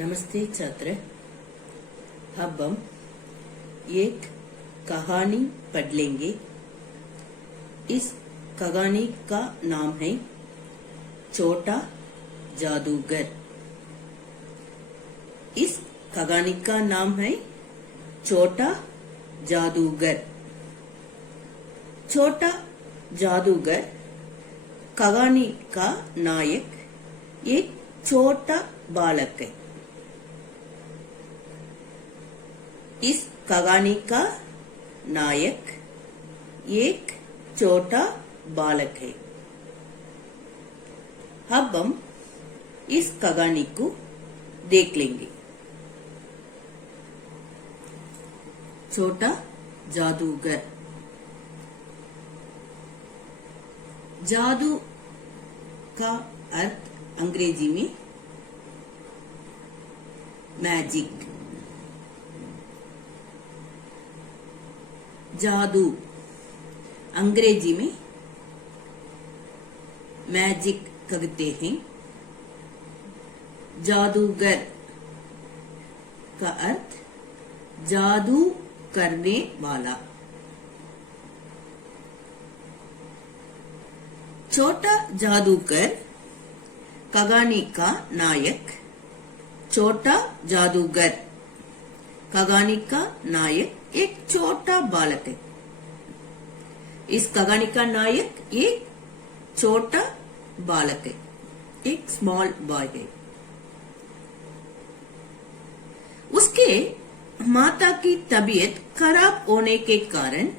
नमस्ते छात्र। अब हम एक कहानी पढ़ लेंगे। इस कहानी का नाम है छोटा जादूगर। इस कहानी का नाम है छोटा जादूगर। छोटा जादूगर कहानी का नायक एक छोटा बालक है। इस कहानी का नायक एक छोटा बालक है। अब हम इस कहानी को देख लेंगे। छोटा जादूगर। जादू का अर्थ अंग्रेजी में मैजिक। जादू अंग्रेजी में मैजिक कहते हैं। जादूगर का अर्थ जादू करने वाला। छोटा जादूगर कहानी का नायक। छोटा जादूगर कहानी का नायक एक छोटा बालक है। इस कहानी का नायक एक छोटा बालक है, एक स्मॉल बॉय है। उसके माता की तबीयत खराब होने के कारण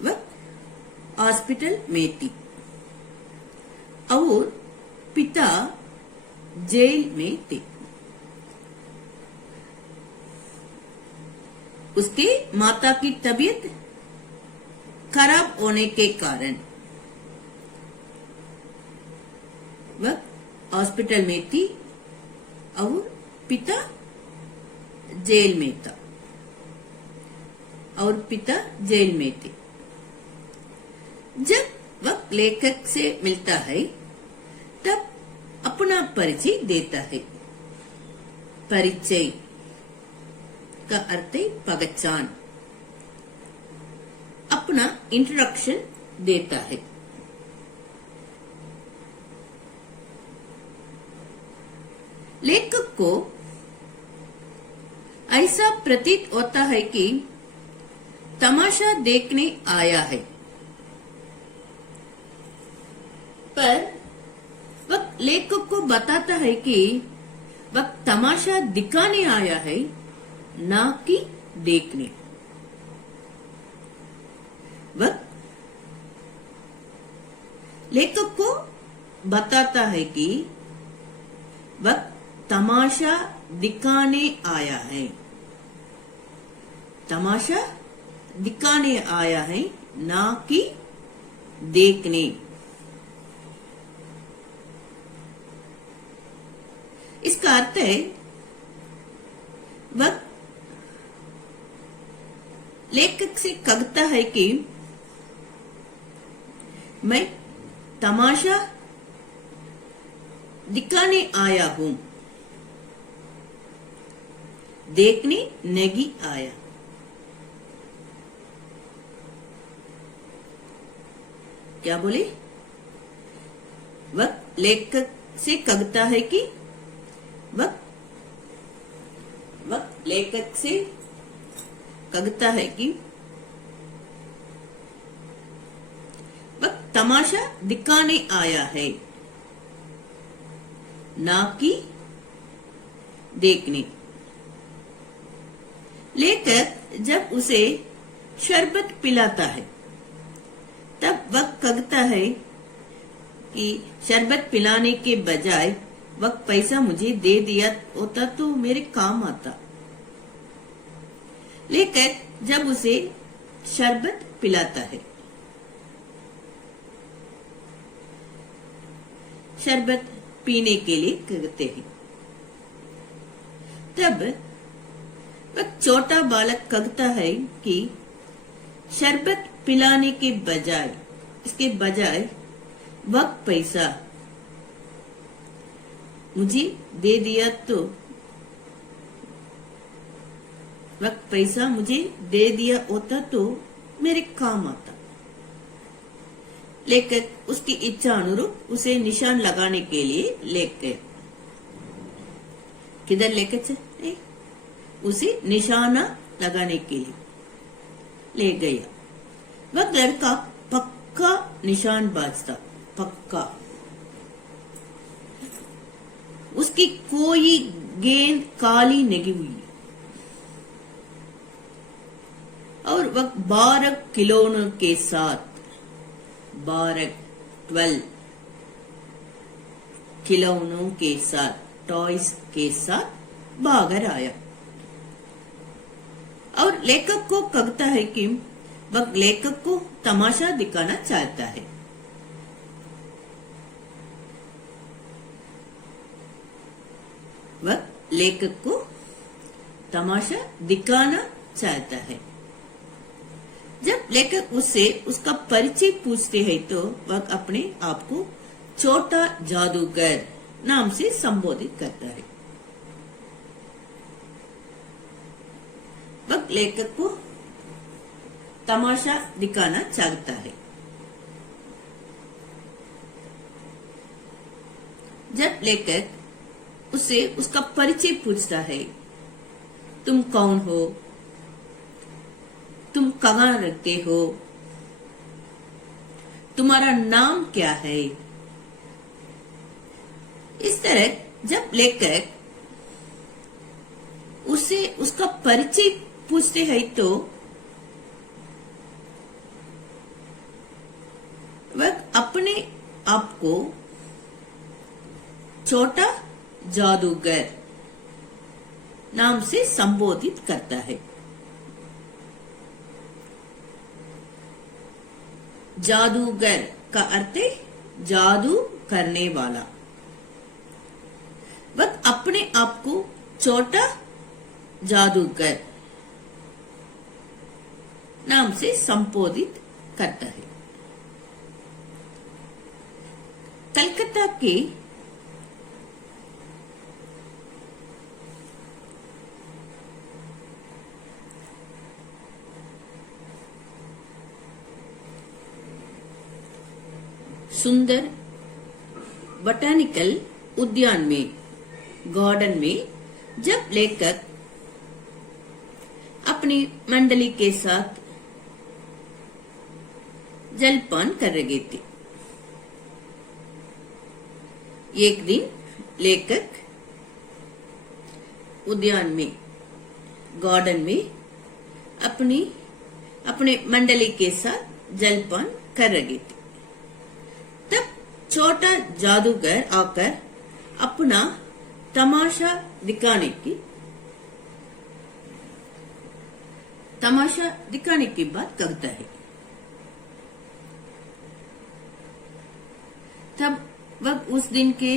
वह हॉस्पिटल में थी और पिता जेल में थे। उसके माता की तबीयत खराब होने के कारण वह हॉस्पिटल में थी और पिता जेल में था और पिता जेल में थे। जब वह लेखक से मिलता है तब अपना परिचय देता है। परिचय का अर्थ है पहचान। अपना इंट्रोडक्शन देता है। लेखक को ऐसा प्रतीत होता है कि तमाशा देखने आया है, पर वह लेखक को बताता है कि वह तमाशा दिखाने आया है, ना कि देखने। वह लेखक को बताता है कि वह तमाशा दिखाने आया है। तमाशा दिखाने आया है, ना कि देखने। इसका अर्थ है वह लेखक से कहता है कि मैं तमाशा दिखाने आया हूं, देखने नहीं आया। क्या बोले? वह लेखक से कहता है कि वह लेखक से कहता है कि वह तमाशा दिखाने आया है, ना कि देखने। लेखक जब उसे शरबत पिलाता है तब वह कहता है कि शरबत पिलाने के बजाय वह पैसा मुझे दे दिया होता तो मेरे काम आता। लेखक जब उसे शरबत पिलाता है, शरबत पीने के लिए कहते हैं, तब वह छोटा बालक कहता है कि शरबत पिलाने के बजाय, इसके बजाय वह पैसा मुझे दे दिया तो वह पैसा मुझे दे दिया होता तो मेरे काम आता। लेखक उसकी इच्छा अनुरूप उसे निशान लगाने के लिए ले गए। किधर लेकर चले? उसे निशाना लगाने के लिए ले गया। वह लड़का पक्का निशानबाज था, पक्का। उसकी कोई गेंद काली नहीं हुई और वह 12 खिलौनों के साथ 12 खिलौनों के साथ टॉयज के साथ भागर आया। और लेखक को कहता है कि वह लेखक को तमाशा दिखाना चाहता है। वह लेखक को तमाशा दिखाना चाहता है। जब लेखक उससे उसका परिचय पूछते हैं तो वह अपने आप को छोटा जादूगर नाम से संबोधित करता है। वह लेखक को तमाशा दिखाना चाहता है। जब लेखक उससे उसका परिचय पूछता है, तुम कौन हो, तुम कहाँ रहते हो, तुम्हारा नाम क्या है, इस तरह जब लेखक उससे उसका परिचय पूछते हैं तो वह अपने आप को छोटा जादूगर नाम से संबोधित करता है। जादूगर का अर्थ है जादू करने वाला। वह अपने आप को छोटा जादूगर नाम से संबोधित करता है। कलकत्ता के सुंदर बॉटनिकल उद्यान में, गार्डन में, जब लेखक अपनी मंडली के साथ जलपान कर रहे थे, एक दिन लेखक उद्यान में, गार्डन में अपने मंडली के साथ जलपान कर रहे थे। तब छोटा जादूगर आकर अपना तमाशा दिखाने की बात कहता है। तब वह उस दिन के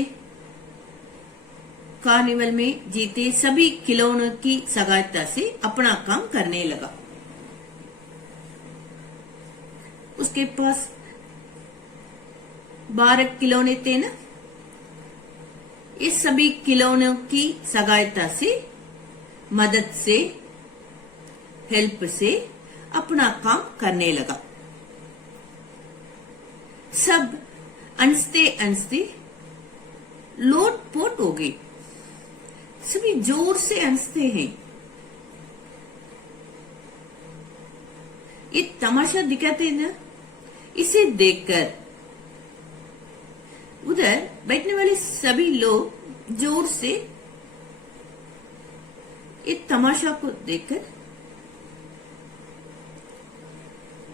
कार्निवल में जीते सभी खिलौनों की सहायता से अपना काम करने लगा। उसके पास 12 खिलौने थे ना। इस सभी खिलौनों की सहायता से, मदद से, हेल्प से अपना काम करने लगा। सब हंसते हंसते लोटपोट हो गए। सभी जोर से हंसते हैं। ये तमाशा दिखाते ना, इसे देखकर उधर बैठने वाले सभी लोग जोर से इस तमाशा को देखकर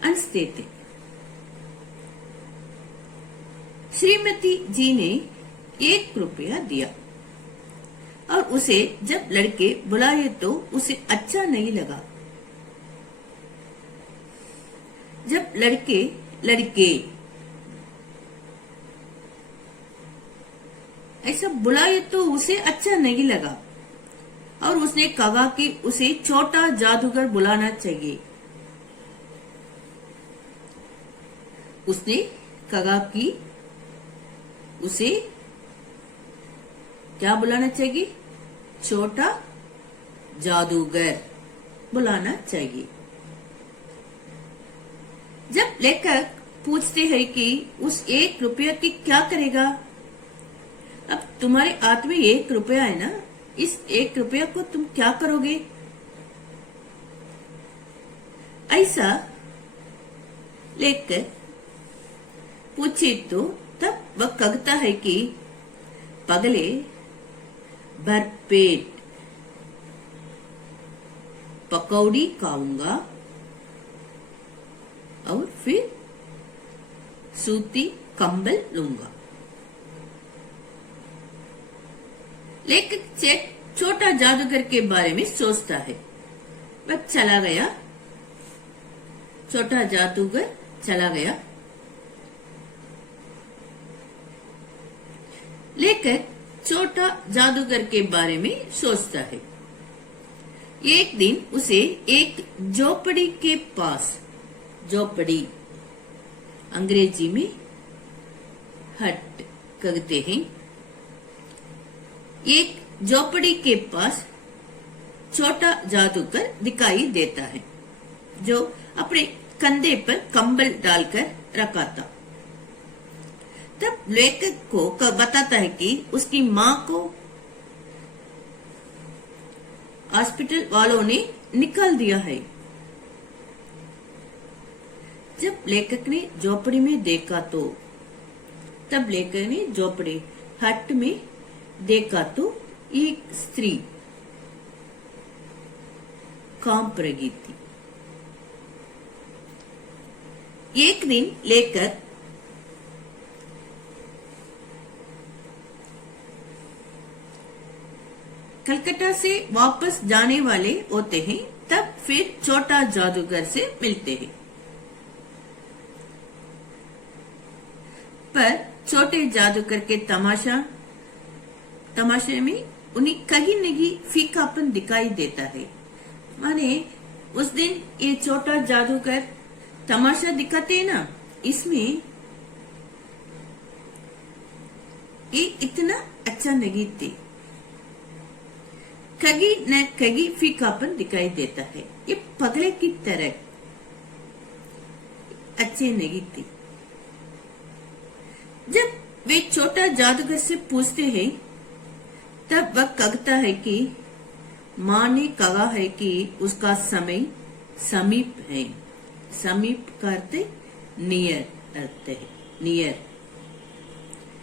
हंसते थे। श्रीमती जी ने 1 रुपया दिया और उसे जब लड़के बुलाए तो उसे अच्छा नहीं लगा। जब लड़के ऐसा बुलाए तो उसे अच्छा नहीं लगा और उसने कहा कि उसे छोटा जादूगर बुलाना चाहिए। उसने कहा कि उसे क्या बुलाना चाहिए? छोटा जादूगर बुलाना चाहिए। जब लेखक पूछते हैं कि उस 1 रुपया की क्या करेगा, अब तुम्हारे हाथ में 1 रुपया है ना, इस 1 रुपया को तुम क्या करोगे? ऐसा लेखक पूछे तो तब वह कहता है कि पगले भरपेट पकौड़ी खाऊंगा और फिर सूती कंबल लूंगा। लेखक छोटा जादूगर के बारे में सोचता है। वह चला गया, छोटा जादूगर चला गया। लेखक छोटा जादूगर के बारे में सोचता है। एक दिन उसे एक झोपड़ी के पास, झोपड़ी अंग्रेजी में हट कहते हैं, एक झोपड़ी के पास छोटा जादूगर दिखाई देता है जो अपने कंधे पर कंबल डालकर रखा था। तब लेखक को बताता है कि उसकी माँ को हॉस्पिटल वालों ने निकाल दिया है। जब लेखक ने झोपड़ी में देखा तो तब लेखक ने झोपड़ी हट में देखा तो एक स्त्री कांप रही थी। एक दिन लेखक कलकत्ता से वापस जाने वाले होते हैं, तब फिर छोटा जादूगर से मिलते हैं। पर छोटे जादूगर के तमाशे में उन्हें कहीं न कहीं फीकापन दिखाई देता है। माने उस दिन ये छोटा जादूगर तमाशा दिखाते हैं ना, इसमें ये इतना अच्छा नहीं थे, कहीं न कहीं फीकापन दिखाई देता है। ये पगले की तरह अच्छे नहीं थे। जब वे छोटा जादूगर से पूछते हैं तब वह कहता है कि माँ ने कहा है कि उसका समय समीप है। समीप का अर्थ नियर अर्थ है, नियर,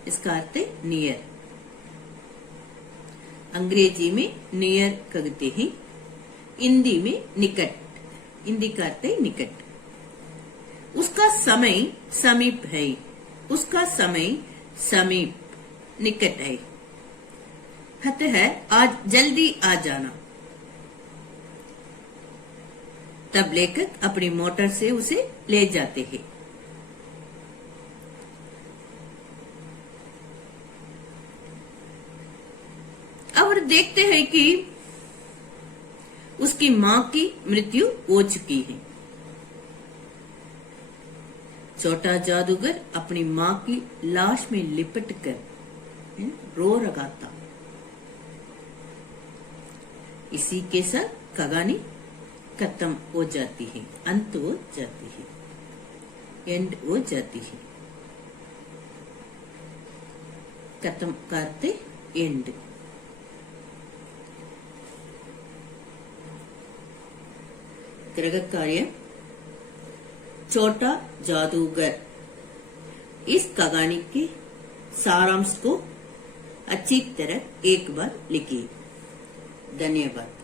इसका अर्थ नियर। अंग्रेजी में नियर कहते हैं, हिंदी में निकट, हिंदी का अर्थ है निकट। उसका समय समीप है, उसका समय समीप, निकट है। है आज जल्दी आ जाना। तब लेखक अपनी मोटर से उसे ले जाते हैं। और देखते हैं कि उसकी मां की मृत्यु हो चुकी है। छोटा जादूगर अपनी मां की लाश में लिपट कर रो रहा था। इसी के साथ कहानी खत्म हो जाती है, अंत हो जाती है, एंड हो जाती है। खत्म करते एंड। ग्रह कार्य छोटा जादूगर। इस कहानी के सारांश को अच्छी तरह एक बार लिखिए। धन्यवाद।